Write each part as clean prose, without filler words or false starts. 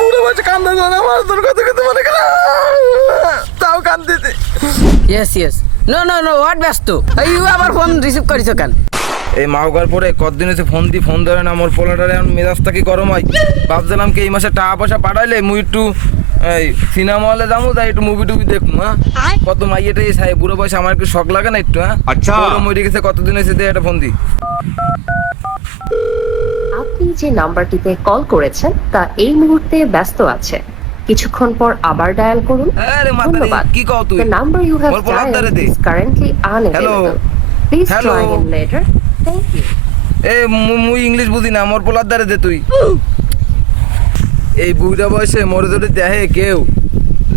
বুড়ো বয়সে কান্দা জানা আমার তোর কথা কথা মনে কর তাও কান্দিতে ইয়েস নো হোয়াট ব্যস্ত ইউ আবার ফোন রিসিভ করিস কেন? এই মাওগার পরে কতদিন হয়েছে ফোন ধরে না মোর পোলাটারে এখন মেজাজটা কি গরম হয়। ভাবছিলাম কি এই মাসে টাকা পয়সা পাঠাইলে মুই একটু এই সিনেমা হলে যাবো তাই একটু মুভি টুভি দেখবো। হ্যাঁ কত মাইয়েটাই চাই বুড়ো বয়সে আমার একটু শখ লাগে না একটু। হ্যাঁ আচ্ছা মরে গেছে কতদিন হয়েছে দিয়ে একটা ফোন দি। আপনি যে নাম্বারটিতে কল করেছেন তা এই মুহূর্তে ব্যস্ত আছে, কিছুক্ষণ পর আবার ডায়াল করুন। আরে মাতারি ধন্যবাদ। কি কও তুই? The number you have মোর পোলার দ্বারে dialed they. is currently unavailable. Please Hello. try again later. Thank you. এ মুই ইংলিশ বুঝি না, মোর পোলার দ্বারে দে তুই। এই বুড়া বয়সে মোরে যদি দেখে কেউ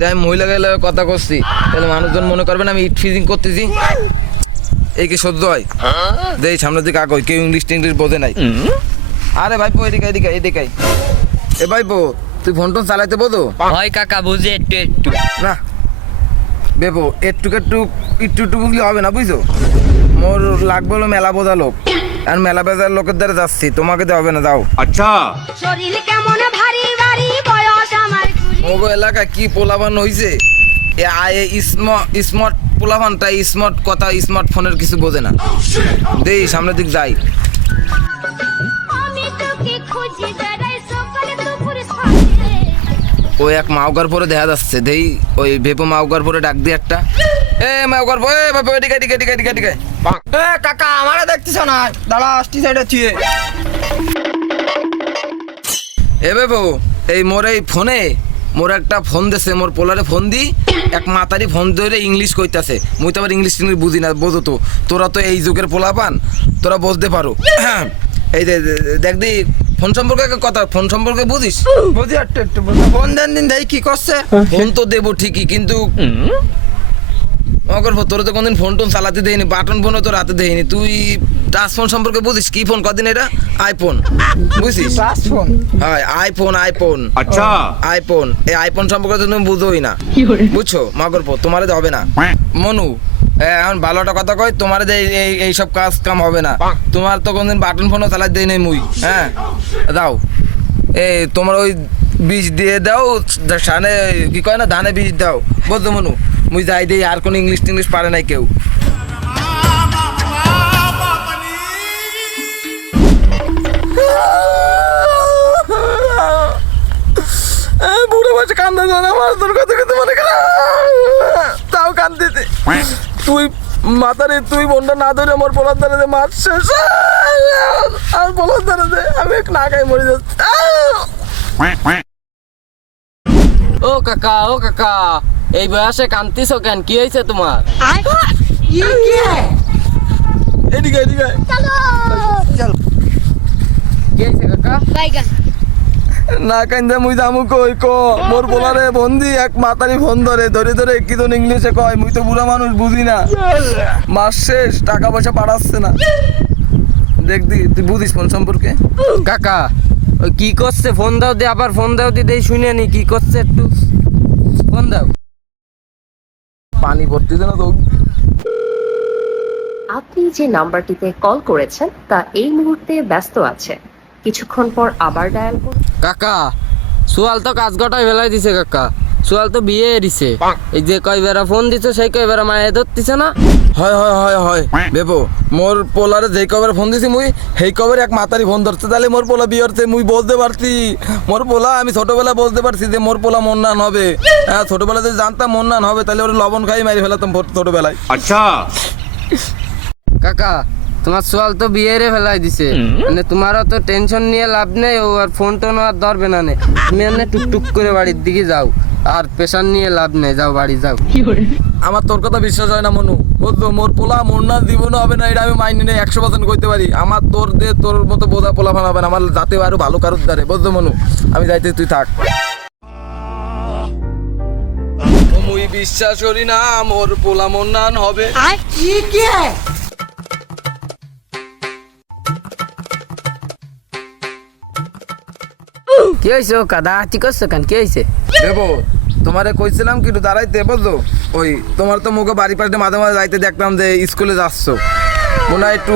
আমি মহিলা গেলে কথা করছি তাহলে মানুষজন মনে করবে না আমি ইট ফিজিং করতেছি। এই কি সহ্য হয়? দেই সামনের দিকে আগে কেউ ইংলিশ টিংলিশ বোঝে নাই। আরে ভাইপো এদিকে এ ভাইপো তুই ফোন টোন চালাইতে বোঝো? হয় কাকা বুঝি একটু না বেবো একটু বুঝলে হবে না বুঝছো। মোর লাগবে হলো মেলা বোঝা লোক আর মেলা বেজার লোকের দ্বারা যাচ্ছি, তোমাকে তো হবে না যাও। আচ্ছা শরীর কেমন ভারী ভারী বয়স আমার মোগো এলাকায় কি পোলাবান হইছে স্মার্ট পোলাবানটা স্মার্ট কথা স্মার্টফোনের কিছু বোঝে না। দেই সামনের দিক যাই। আমি তোকে খুঁজি বেড়াই সকালে দুপুরে সন্ধ্যে ওই এক মাওগার পরে দেখা যাচ্ছে দেই ওই ভেপো মাওগার পরে ডাক দিয়ে একটা এ মাওগার পরে বাবা এদিকে কাকা আমারে দেখতেছ না, দাঁড়া আসছি সাইড আছি। এ ভেপো এই মোর এই ফোনে মোর একটা ফোন দেছে, মোর পোলারে ফোন দি এক মাতারি ফোন ধরে ইংলিশ কইতাছে। মুই তো আবার ইংলিশ টিংলিশ বুঝি না, বোঝো তো তোরা তো এই যুগের পোলা পান, তোরা বুঝতে পারো। এই দেখ দি ফোন সম্পর্কে কথা, ফোন সম্পর্কে বুঝিস? বুঝি একটু ফোন দেন দিন দেই কি করছে। ফোন তো দেবো ঠিকই কিন্তু তোর তো কোনদিন ফোন টোন চালাতে দেয়নি, বাটন ফোনও তো রাতে দেয়নি। তুই টাচ ফোন সম্পর্কে বুঝিস? কি ফোন কদিন এটা আইফোন বুঝিস? ফোন হয় আইফোন আচ্ছা আইফোন এই আইফোন সম্পর্কে তো তুমি বুঝোই না, বুঝছো? মাগরপো তোমার হবে না মনু। এখন ভালো একটা কথা কই, তোমার এইসব কাজ কাম হবে না। তোমার তো কোনদিন বাটন ফোনও চালাই দেয় নাই মুই। হ্যাঁ দাও এই তোমার ওই বীজ দিয়ে দাও, সানে কি কয় না ধানে বীজ দাও, বুঝছো মনু? মুই যাই দেই, আর কোনো ইংলিশ টিংলিশ পারে নাই কেউ। বুড়ো বয়সে কান্দা জানা আমার তোর কথা কথা মনে কর তাও কান্দিতে। তুই মাতারে তুই বোনটা না ধরে আমার পোলার দ্বারা দে, মাছ শেষ আর পোলার দ্বারা দে, আমি না খাই মরে যাচ্ছি। ও কাকা এই বয়সে কান্দিছ কেন? কি হয়েছে তোমার? এদিকে চলো কি হয়েছে কাকা? বাইগান না কান্দা মুই যামু কই ক মোর পোলারে বন্দি এক মাতারি ফোন ধরে কি তো ইংলিশে কয়, মুই তো বুড়া মানুষ বুঝি না। মাস শেষ টাকা পয়সা পাঠাচ্ছে না। দেখ দি তুই বুঝিস ফোন সম্পর্কে? কাকা ওই কি করছে? ফোন দাও দে, আবার ফোন দাও দি দেই শুনে নি কি করছে, একটু ফোন দাও। পানি ভর্তিছে না তো। আপনি যে নাম্বারটিতে কল করেছেন তা এই মুহূর্তে ব্যস্ত আছে, কিছুক্ষণ পর আবার ডায়াল করুন। কাকা সোয়াল তো কাজ গটাই ফেলাই দিছে কাকা, সোয়াল তো বিয়ে দিছে। এই যে কয়বেরা ফোন দিছে সেই কয়বেরা মায়ে ধরতিছে না। হয় বেবো মোর পোলারে যেই কবার ফোন দিছি মুই সেই কবার এক মাতারি ফোন ধরছে, তাহলে মোর পোলা বিয়ে হচ্ছে। মুই বলতে পারছি মোর পোলা, আমি ছোটবেলা বলতে পারছি যে মোর পোলা মন্নান হবে। হ্যাঁ ছোটবেলা যদি জানতাম মন্নান হবে তাহলে ওর লবণ খাই মারি ফেলাতাম ছোটবেলায়। আচ্ছা কাকা তোমার সোয়াল তো বিয়ে রে ফেলাই দিছে, মানে তোমারও তো টেনশন নিয়ে লাভ নেই, ও আর ফোন টোন আর ধরবে না। তুমি এমনি টুকটুক করে বাড়ির দিকে যাও, আর প্রেশার নিয়ে লাভ নেই, যাও বাড়ি যাও। আমার তোর কথা বিশ্বাস হয় না মনু, বুঝলো? মোর পোলা মন্নান জীবনও হবে না, এটা আমি মাইনে নেই 100% কইতে পারি। আমার তোর মতো বোঝা পোলা হবে না, আমার যাতে আরো ভালো কারোর দ্বারে, বুঝলো মনু? আমি যাইতে তুই থাক। মুই বিশ্বাস করি না মোর পোলা মন্নান হবে। কি হয়েছে ও কাদা হাতি করছো কেন? কি হয়েছে? দেবো তোমারে কইছিলাম কি একটু দাঁড়াইতে, বুঝলো? ওই তোমার তো মুখে বাড়ি পাশে মাঝে মাঝে যাইতে দেখতাম যে স্কুলে যাচ্ছ, মনে হয় একটু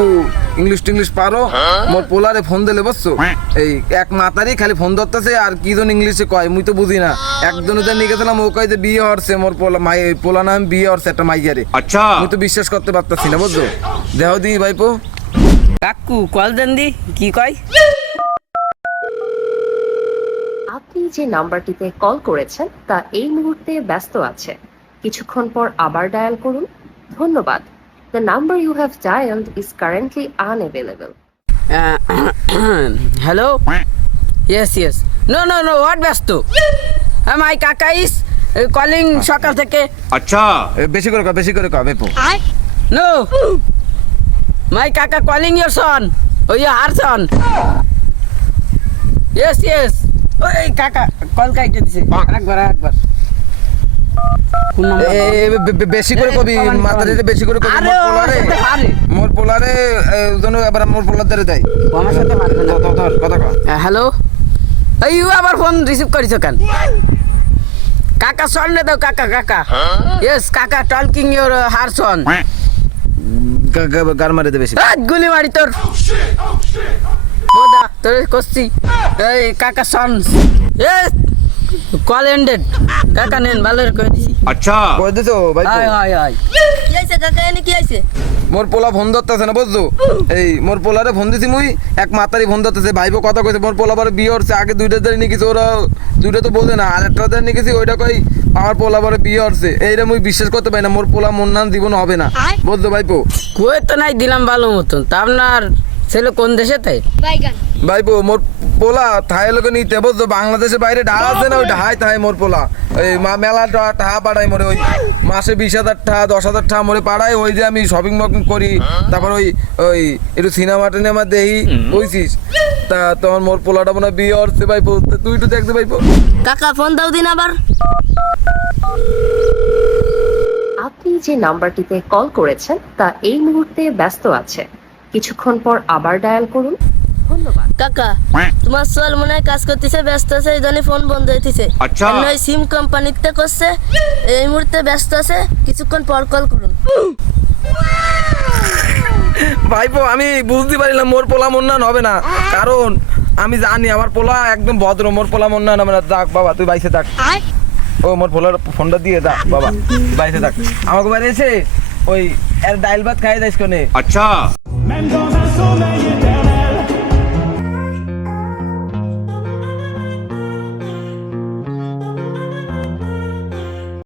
ইংলিশ টিংলিশ পারো মোর পোলারে ফোন দিলে বুঝছো এই এক মাতারি খালি ফোন ধরতেছে আর কি জন ইংলিশে কয় মুই তো বুঝি না একজনের নিয়ে গেছিলাম ও কয় যে বিয়ে হচ্ছে মোর পোলা পোলা নাম বিয়ে হচ্ছে একটা মাইয়ারে अच्छा মুই তো বিশ্বাস করতে পারতাছি না বুঝছো দেহ দি ভাইপো কাকু কল দেন দি কি কয় আপনি যে নাম্বারটিতে কল করেছেন তা এই মুহূর্তে ব্যস্ত আছে কিছুক্ষণ পর আবার ডায়াল করুন ধন্যবাদ the number you have dialled is currently unavailable hello yes yes no what ব্যস্ত মাই কাকা ইস কলিং সকাল থেকে अच्छा বেশি করে কয় ভাইপো নো মাই কাকা কলিং ইয়োর সন ও ইয়োর হার সন ইয়েস ওই কাকা কল কাইটে দিছে একবার কোন নাম্বার? বেশি করে কবি মাতারিতে বেশি করে কবি আরে, মোর পোলারে ওর সাথে পারে। মোর পোলারে যেন এবার মোর পোলার ধরে দেয় ও আমার সাথে পারবে না ধর কথা কয় হ্যালো এই ইউ আবার ফোন রিসিভ করিস কেন কাকা সন রে দাও কাকা ইয়েস কাকা টলকিং ইওর হার সন গার মারে দে বেশি গুলি মারি তোর বোদা তোর কস্তি এই কাকা সন ইয়েস কল এন্ডেড কাকা নেন ভালো করে দিছি अच्छा কই দিছো ভাই আয় কি আইছে কাকা এনে কি আইছে মোর পোলা ফোন ধরতেছে না বুঝছো এই মোর পোলারে ফোন দিছি মুই এক মাতারি ফোন ধরতেছে ভাইবো কথা কইছে মোর পোলা বারে বিয়ে হচ্ছে আগে দুইটা ধরে নিকেছি ওরা দুইটা তো বোঝে না আর একটা ধরে নিকেছি ওইটা কই আমার পোলা বারে বিয়ে হচ্ছে এইটা মুই বিশ্বাস করতে পারি না মোর পোলা মন নাম জীবন হবে না বুঝছো ভাইপো কই তো নাই দিলাম ভালো মতন তা আপনার ছেলে কোন দেশেতে বাইগান ভাইপো মোর পোলা থাই লোকে নিতে বুঝছো বাংলাদেশের বাইরে ঢা আছে না ওই ঢাই থাই মোর পোলা এই মেলা ঢা পাড়াই মোরে ওই মাসে 20,000 টাকা 10,000 টাকা মোরে পাড়াই ওই যে আমি শপিং মপিং করি তারপর ওই একটু সিনেমা টিনেমা দেখি বুঝছিস তা তোমার মোর পোলাটা মনে হয় বিয়ে হচ্ছে ভাইপো তা তুই একটু দেখতে ভাইপো কাকা ফোন দাও দিন আবার আপনি যে নাম্বারটিতে কল করেছেন তা এই মুহূর্তে ব্যস্ত আছে কিছুক্ষণ পর আবার ডায়াল করুন ধন্যবাদ কাকা তোমার সোল মনে হয় কাজ করতেছে ব্যস্ত আছে এই জন্য ফোন বন্ধ হইতেছে আচ্ছা। নয় সিম কোম্পানিতে করছে এই মুহূর্তে ব্যস্ত আছে কিছুক্ষণ পর কল করুন ভাইপো আমি বুঝতে পারিলাম মোর পোলা মন্নান হবে না কারণ আমি জানি আমার পোলা একদম ভদ্র মোর পোলা মন্নান হবে না যাক বাবা তুই বাইসে থাক ও মোর পোলার ফোনটা দিয়ে দা বাবা বাইসে থাক আমাকে বাইরে এসে ওই এর ডাইল ভাত খাই যাইস কোনে अच्छा Même dans un sommeil